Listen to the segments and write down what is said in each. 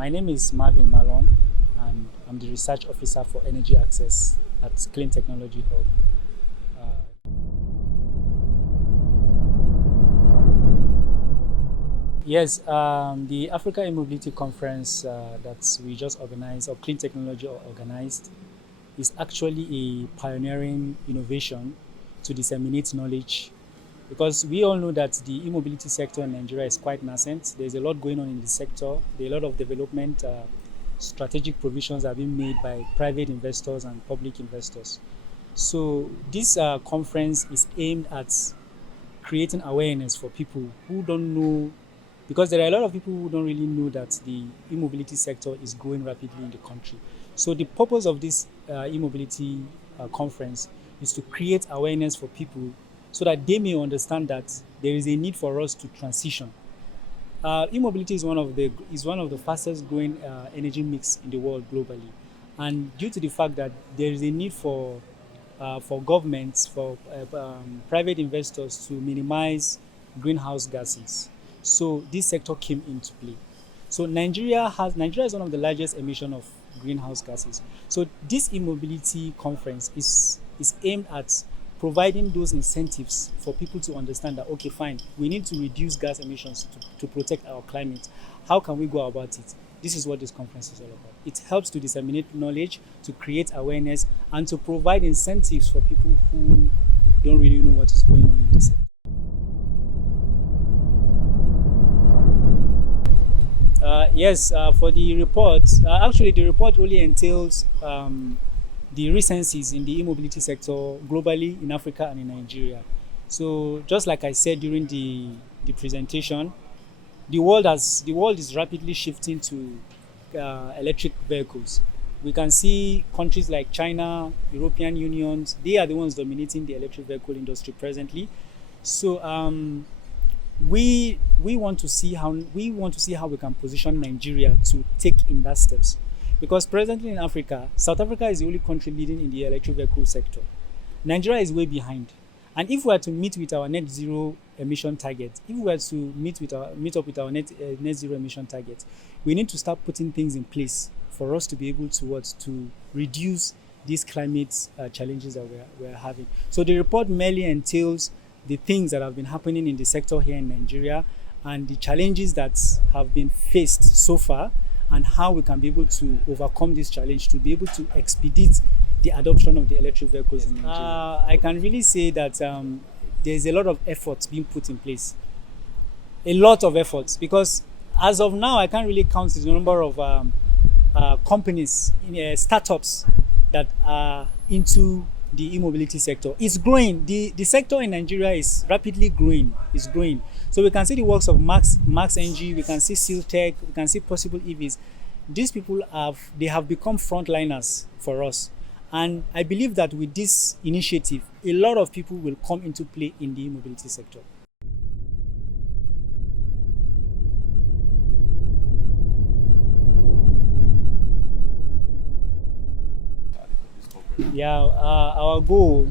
My name is Marvin Marlon, and I'm the research officer for energy access at Clean Technology Hub. Yes, the Africa E-Mobility Conference that we just organized, or Clean Technology organized, is actually a pioneering innovation to disseminate knowledge, because we all know that the e-mobility sector in Nigeria is quite nascent. There's a lot going on in the sector. There are a lot of development, strategic provisions are being made by private investors and public investors. So this conference is aimed at creating awareness for people who don't know, because there are a lot of people who don't really know that the e-mobility sector is growing rapidly in the country. So the purpose of this e-mobility conference is to create awareness for people so that they may understand that there is a need for us to transition. E-mobility is one of the fastest growing energy mix in the world globally, and due to the fact that there is a need for governments, for private investors to minimize greenhouse gases, so this sector came into play. So Nigeria is one of the largest emission of greenhouse gases. So this e-mobility conference is aimed at providing those incentives for people to understand that, okay, fine, we need to reduce gas emissions to protect our climate. How can we go about it? This is what this conference is all about. It helps to disseminate knowledge, to create awareness, and to provide incentives for people who don't really know what is going on in the sector. Yes, for the report, actually the report only entails the recencies in the e-mobility sector globally, in Africa and in Nigeria. So just like I said during the presentation, the world is rapidly shifting to electric vehicles. We can see countries like China, European Union, they are the ones dominating the electric vehicle industry presently. So we want to see how we can position Nigeria to take in that steps, because presently in Africa, South Africa is the only country leading in the electric vehicle sector. Nigeria is way behind, and if we are to meet with our net zero emission target, if we are to meet up with our net zero emission target, we need to start putting things in place for us to be able to reduce these climate challenges that we're having. So the report merely entails the things that have been happening in the sector here in Nigeria and the challenges that have been faced so far, and how we can be able to overcome this challenge to be able to expedite the adoption of the electric vehicles in Nigeria. I can really say that there's a lot of efforts being put in place. A lot of efforts, because as of now, I can't really count the number of companies, startups that are into the e-mobility sector. It's growing. The sector in Nigeria is rapidly growing. It's growing. So we can see the works of Max NG, we can see Siltech, we can see Possible EVs. These people have become frontliners for us. And I believe that with this initiative, a lot of people will come into play in the e-mobility sector. Yeah, our goal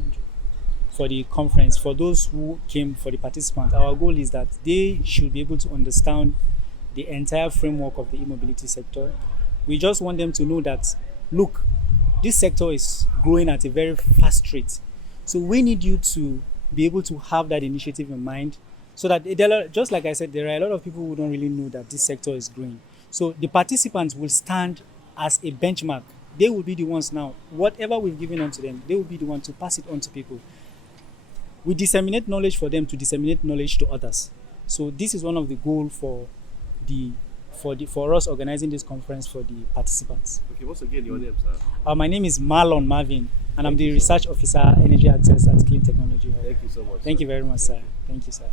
for the conference, for those who came, for the participants, our goal is that they should be able to understand the entire framework of the e-mobility sector. We just want them to know that, look, this sector is growing at a very fast rate. So we need you to be able to have that initiative in mind, so that, just like I said, there are a lot of people who don't really know that this sector is growing. So the participants will stand as a benchmark. They will be the ones now, whatever we've given on to them, they will be the ones to pass it on to people. We disseminate knowledge for them to disseminate knowledge to others. So this is one of the goals for us organizing this conference for the participants. Okay, once again, your name, sir? My name is Marlon Marvin, and I'm the research officer, energy access at Clean Technology Hub. Thank you so much. Thank you very much, sir. Thank you, sir.